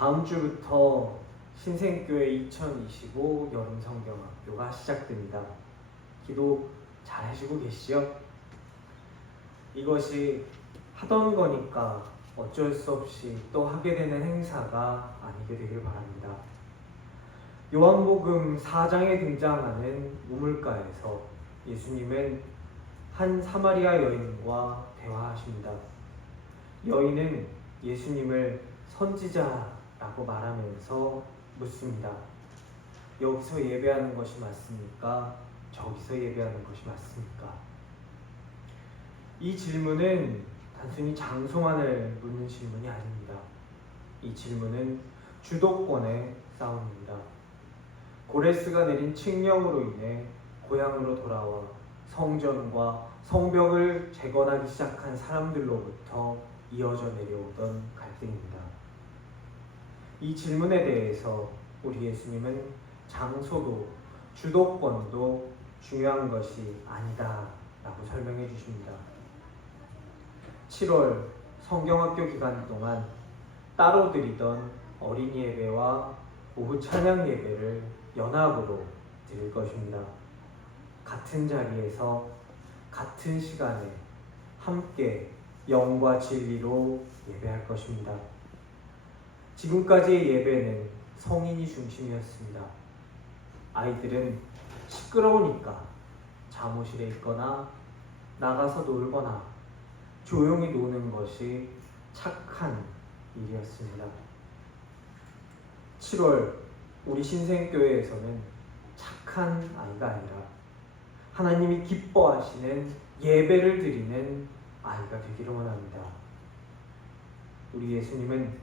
다음 주부터 신생교회 2025 여름성경학교가 시작됩니다. 기도 잘 하시고 계시죠? 이것이 하던 거니까 어쩔 수 없이 또 하게 되는 행사가 아니게 되길 바랍니다. 요한복음 4장에 등장하는 우물가에서 예수님은 한 사마리아 여인과 대화하십니다. 여인은 예수님을 선지자라고 말하면서 묻습니다. 여기서 예배하는 것이 맞습니까? 저기서 예배하는 것이 맞습니까? 이 질문은 단순히 장소만을 묻는 질문이 아닙니다. 이 질문은 주도권의 싸움입니다. 고레스가 내린 칙령으로 인해 고향으로 돌아와 성전과 성벽을 재건하기 시작한 사람들로부터 이어져 내려오던 갈등입니다. 이 질문에 대해서 우리 예수님은 장소도 주도권도 중요한 것이 아니다 라고 설명해 주십니다. 7월 성경학교 기간 동안 따로 드리던 어린이 예배와 오후 찬양 예배를 연합으로 드릴 것입니다. 같은 자리에서 같은 시간에 함께 영과 진리로 예배할 것입니다. 지금까지의 예배는 성인이 중심이었습니다. 아이들은 시끄러우니까 잠옷실에 있거나 나가서 놀거나 조용히 노는 것이 착한 일이었습니다. 7월 우리 신생교회에서는 착한 아이가 아니라 하나님이 기뻐하시는 예배를 드리는 아이가 되기를 원합니다. 우리 예수님은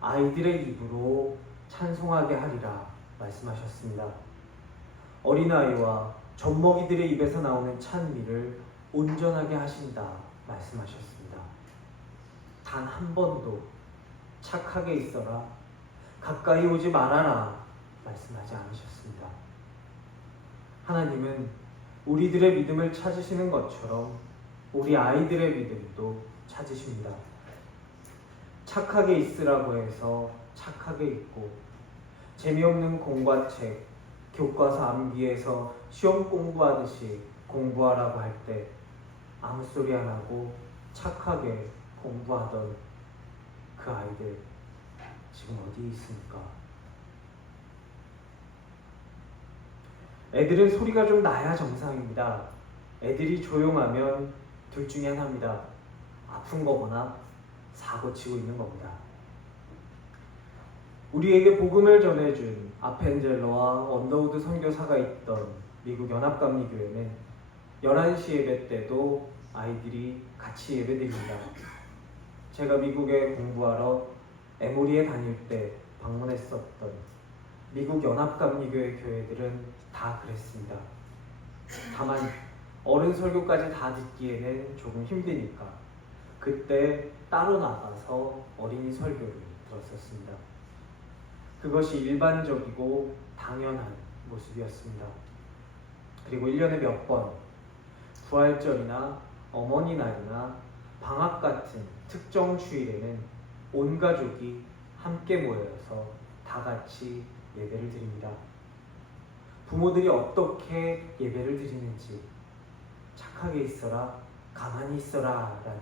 아이들의 입으로 찬송하게 하리라 말씀하셨습니다. 어린아이와 젖먹이들의 입에서 나오는 찬미를 온전하게 하신다 말씀하셨습니다. 단 한 번도 착하게 있어라, 가까이 오지 말아라 말씀하지 않으셨습니다. 하나님은 우리들의 믿음을 찾으시는 것처럼 우리 아이들의 믿음도 찾으십니다. 착하게 있으라고 해서 착하게 있고, 재미없는 공과책, 교과서 암기해서 시험 공부하듯이 공부하라고 할 때 아무 소리 안 하고 착하게 공부하던 그 아이들 지금 어디 있습니까? 애들은 소리가 좀 나야 정상입니다. 애들이 조용하면 둘 중에 하나입니다. 아픈 거거나 사고 치고 있는 겁니다. 우리에게 복음을 전해준 아펜젤러와 언더우드 선교사가 있던 미국 연합감리교회는 11시 예배 때도 아이들이 같이 예배드립니다. 제가 미국에 공부하러 에모리에 다닐 때 방문했었던 미국 연합감리교회 교회들은 다 그랬습니다. 다만 어른 설교까지 다 듣기에는 조금 힘드니까 그때 따로 나가서 어린이 설교를 들었었습니다. 그것이 일반적이고 당연한 모습이었습니다. 그리고 1년에 몇 번 부활절이나 어머니날이나 방학 같은 특정 주일에는 온 가족이 함께 모여서 다 같이 예배를 드립니다. 부모들이 어떻게 예배를 드리는지 착하게 있어라, 가만히 있어라 라는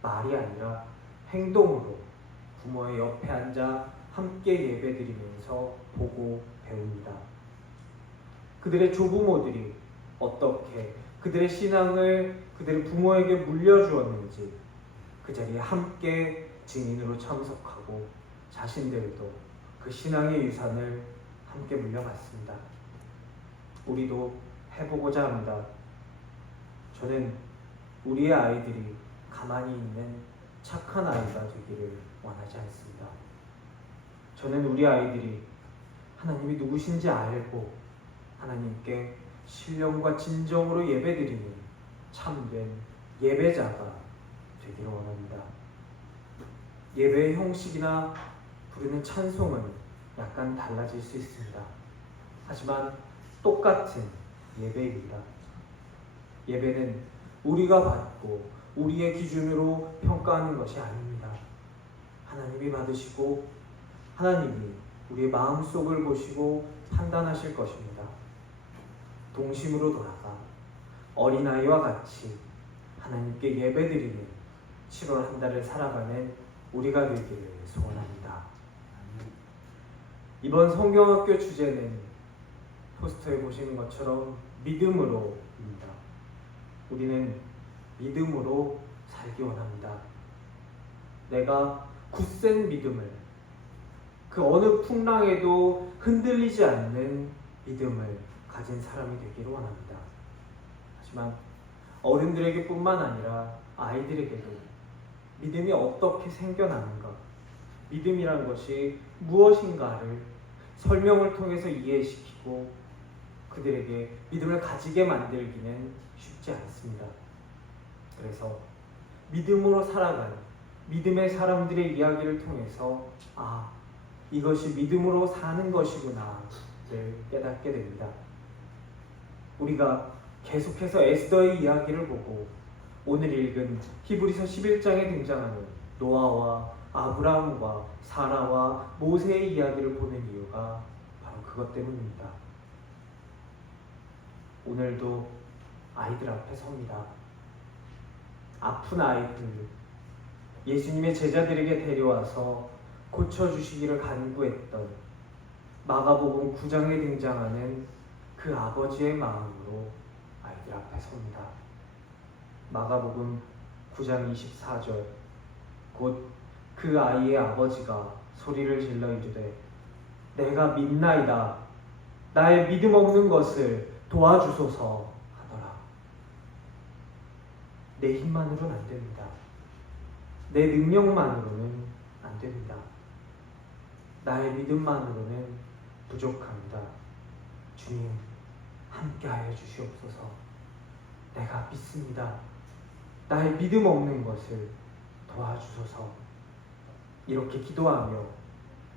말이 아니라 행동으로 부모의 옆에 앉아 함께 예배드리면서 보고 배웁니다. 그들의 조부모들이 어떻게 그들의 신앙을 그들의 부모에게 물려주었는지 그 자리에 함께 증인으로 참석하고 자신들도 그 신앙의 유산을 함께 물려받습니다. 우리도 해보고자 합니다. 저는 우리의 아이들이 가만히 있는 착한 아이가 되기를 원하지 않습니다. 저는 우리 아이들이 하나님이 누구신지 알고 하나님께 신령과 진정으로 예배드리는 참된 예배자가 되기를 원합니다. 예배의 형식이나 부르는 찬송은 약간 달라질 수 있습니다. 하지만 똑같은 예배입니다. 예배는 우리가 받고 우리의 기준으로 평가하는 것이 아닙니다. 하나님이 받으시고 하나님이 우리의 마음속을 보시고 판단하실 것입니다. 동심으로 돌아가 어린아이와 같이 하나님께 예배드리는 7월 한 달을 살아가는 우리가 되기를 소원합니다. 이번 성경학교 주제는 포스터에 보시는 것처럼 믿음으로입니다. 우리는 믿음으로 살기 원합니다. 내가 굳센 믿음을, 그 어느 풍랑에도 흔들리지 않는 믿음을 가진 사람이 되기를 원합니다. 하지만 어른들에게 뿐만 아니라 아이들에게도 믿음이 어떻게 생겨나는가, 믿음이란 것이 무엇인가를 설명을 통해서 이해시키고 그들에게 믿음을 가지게 만들기는 쉽지 않습니다. 그래서 믿음으로 살아가는 믿음의 사람들의 이야기를 통해서 이것이 믿음으로 사는 것이구나를 깨닫게 됩니다. 우리가 계속해서 에스더의 이야기를 보고 오늘 읽은 히브리서 11장에 등장하는 노아와 아브라함과 사라와 모세의 이야기를 보는 이유가 바로 그것 때문입니다. 오늘도 아이들 앞에 섭니다. 아픈 아이들, 예수님의 제자들에게 데려와서 고쳐주시기를 간구했던 마가복음 9장에 등장하는 그 아버지의 마음으로 아이들 앞에 섭니다. 마가복음 9장 24절, 곧 그 아이의 아버지가 소리를 질러 이르되 내가 믿나이다. 나의 믿음 없는 것을 도와주소서 하더라. 내 힘만으로는 안 됩니다. 내 능력만으로는 안 됩니다. 나의 믿음만으로는 부족합니다. 주님, 함께하여 주시옵소서. 내가 믿습니다. 나의 믿음 없는 것을 도와주소서. 이렇게 기도하며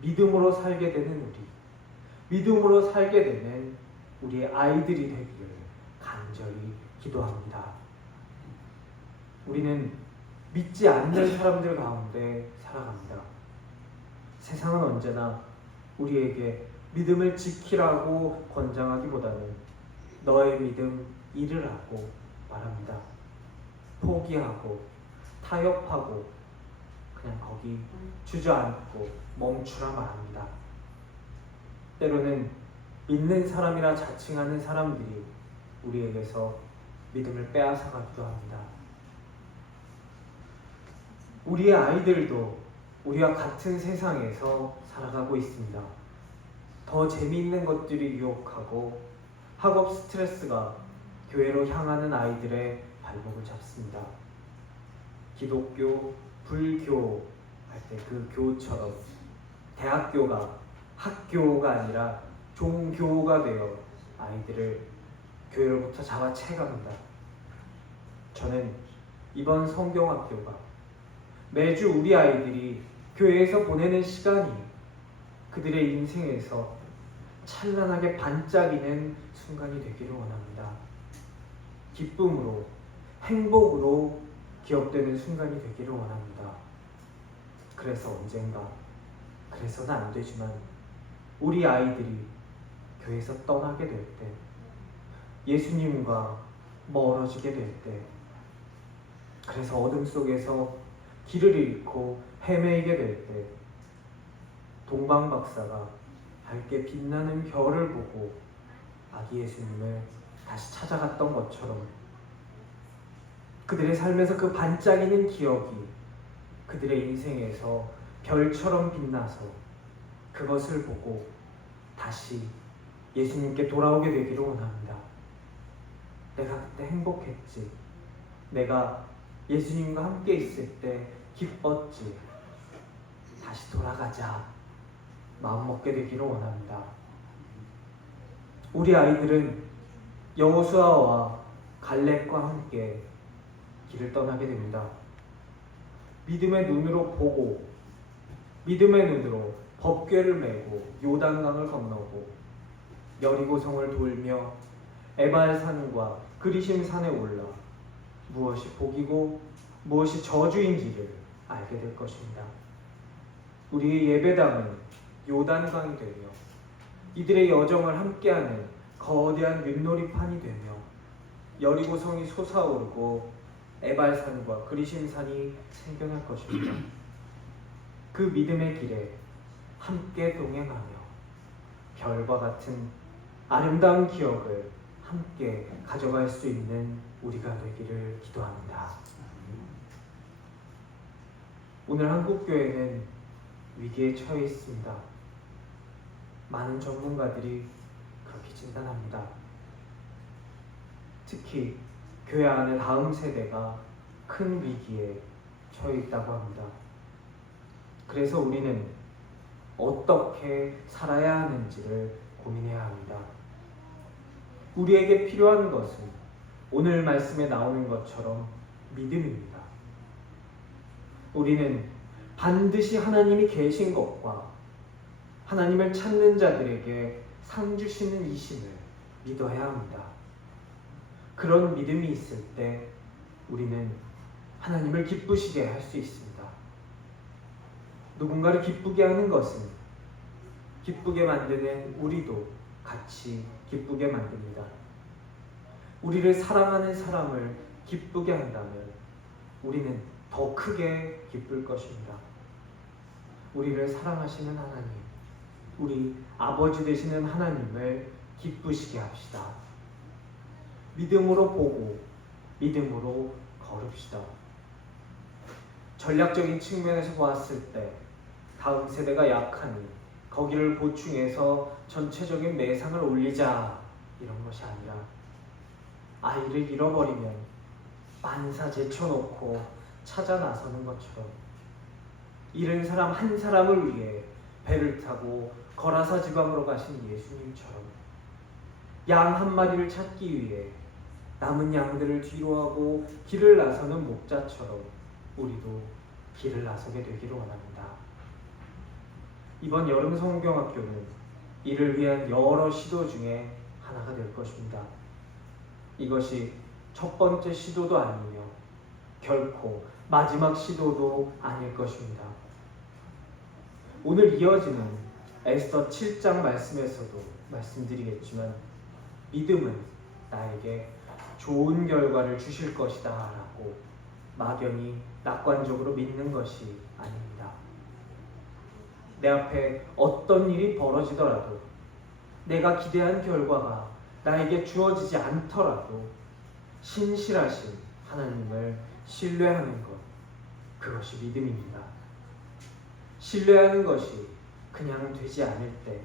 믿음으로 살게 되는 우리, 믿음으로 살게 되는 우리의 아이들이 되기를 간절히 기도합니다. 우리는 믿지 않는 사람들 가운데 살아갑니다. 세상은 언제나 우리에게 믿음을 지키라고 권장하기보다는 너의 믿음 잃으라고 말합니다. 포기하고 타협하고 그냥 거기 주저앉고 멈추라 말합니다. 때로는 믿는 사람이라 자칭하는 사람들이 우리에게서 믿음을 빼앗아가기도 합니다. 우리의 아이들도 우리와 같은 세상에서 살아가고 있습니다. 더 재미있는 것들이 유혹하고 학업 스트레스가 교회로 향하는 아이들의 발목을 잡습니다. 기독교, 불교 할 때 그 교처럼 대학교가 학교가 아니라 종교가 되어 아이들을 교회로부터 잡아채갑니다. 저는 이번 성경학교가 매주 우리 아이들이 교회에서 보내는 시간이 그들의 인생에서 찬란하게 반짝이는 순간이 되기를 원합니다. 기쁨으로, 행복으로 기억되는 순간이 되기를 원합니다. 그래서 언젠가, 그래서는 안 되지만 우리 아이들이 교회에서 떠나게 될 때, 예수님과 멀어지게 될 때, 그래서 어둠 속에서 길을 잃고 헤매이게 될 때, 동방박사가 밝게 빛나는 별을 보고 아기 예수님을 다시 찾아갔던 것처럼 그들의 삶에서 그 반짝이는 기억이 그들의 인생에서 별처럼 빛나서 그것을 보고 다시 예수님께 돌아오게 되기를 원합니다. 내가 그때 행복했지. 내가 예수님과 함께 있을 때 기뻤지. 다시 돌아가자. 마음먹게 되기를 원합니다. 우리 아이들은 여호수아와 갈렙과 함께 길을 떠나게 됩니다. 믿음의 눈으로 보고 믿음의 눈으로 법궤를 메고 요단강을 건너고 여리고성을 돌며 에발산과 그리심산에 올라 무엇이 복이고 무엇이 저주인지를 알게 될 것입니다. 우리의 예배당은 요단강이 되며 이들의 여정을 함께하는 거대한 윷놀이판이 되며 여리고성이 솟아오르고 에발산과 그리심산이 생겨날 것입니다. 그 믿음의 길에 함께 동행하며 별과 같은 아름다운 기억을 함께 가져갈 수 있는 우리가 되기를 기도합니다. 오늘 한국교회는 위기에 처해 있습니다. 많은 전문가들이 그렇게 진단합니다. 특히 교회 안의 다음 세대가 큰 위기에 처해 있다고 합니다. 그래서 우리는 어떻게 살아야 하는지를 고민해야 합니다. 우리에게 필요한 것은 오늘 말씀에 나오는 것처럼 믿음입니다. 우리는 반드시 하나님이 계신 것과 하나님을 찾는 자들에게 상 주시는 이심을 믿어야 합니다. 그런 믿음이 있을 때 우리는 하나님을 기쁘시게 할 수 있습니다. 누군가를 기쁘게 하는 것은 기쁘게 만드는 우리도 같이 기쁘게 만듭니다. 우리를 사랑하는 사람을 기쁘게 한다면 우리는 더 크게 기쁠 것입니다. 우리를 사랑하시는 하나님, 우리 아버지 되시는 하나님을 기쁘시게 합시다. 믿음으로 보고 믿음으로 걸읍시다. 전략적인 측면에서 보았을 때 다음 세대가 약하니 거기를 보충해서 전체적인 매상을 올리자 이런 것이 아니라 아이를 잃어버리면 만사 제쳐놓고 찾아 나서는 것처럼 잃은 사람 한 사람을 위해 배를 타고 거라사 지방으로 가신 예수님처럼 양 한 마리를 찾기 위해 남은 양들을 뒤로하고 길을 나서는 목자처럼 우리도 길을 나서게 되기를 원합니다. 이번 여름 성경학교는 이를 위한 여러 시도 중에 하나가 될 것입니다. 이것이 첫 번째 시도도 아니며 결코 마지막 시도도 아닐 것입니다. 오늘 이어지는 에스더 7장 말씀에서도 말씀드리겠지만 믿음은 나에게 좋은 결과를 주실 것이다 라고 막연히 낙관적으로 믿는 것이 아닙니다. 내 앞에 어떤 일이 벌어지더라도 내가 기대한 결과가 나에게 주어지지 않더라도 신실하신 하나님을 신뢰하는 것, 그것이 믿음입니다. 신뢰하는 것이 그냥 되지 않을 때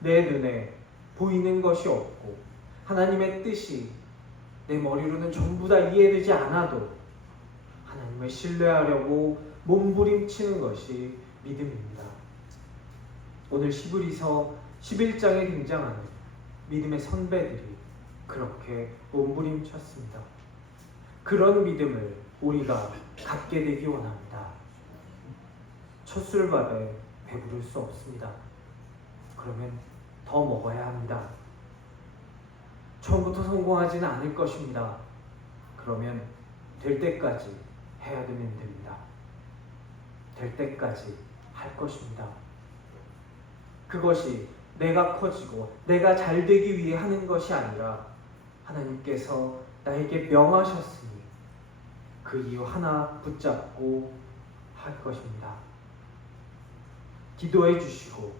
내 눈에 보이는 것이 없고 하나님의 뜻이 내 머리로는 전부 다 이해되지 않아도 하나님을 신뢰하려고 몸부림치는 것이 믿음입니다. 오늘 히브리서 11장에 등장하는 믿음의 선배들이 그렇게 몸부림쳤습니다. 그런 믿음을 우리가 갖게 되기 원합니다. 첫 술밥에 배부를 수 없습니다. 그러면 더 먹어야 합니다. 처음부터 성공하지는 않을 것입니다. 그러면 될 때까지 해야 되면 됩니다. 될 때까지 할 것입니다. 그것이 내가 커지고 내가 잘 되기 위해 하는 것이 아니라 하나님께서 나에게 명하셨으니 그 이유 하나 붙잡고 할 것입니다. 기도해 주시고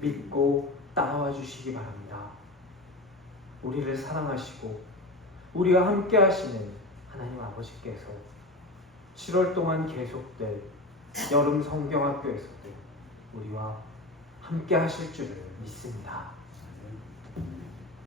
믿고 따라와 주시기 바랍니다. 우리를 사랑하시고 우리와 함께 하시는 하나님 아버지께서 7월 동안 계속될 여름 성경학교에서도 우리와 함께 하실 줄을 믿습니다.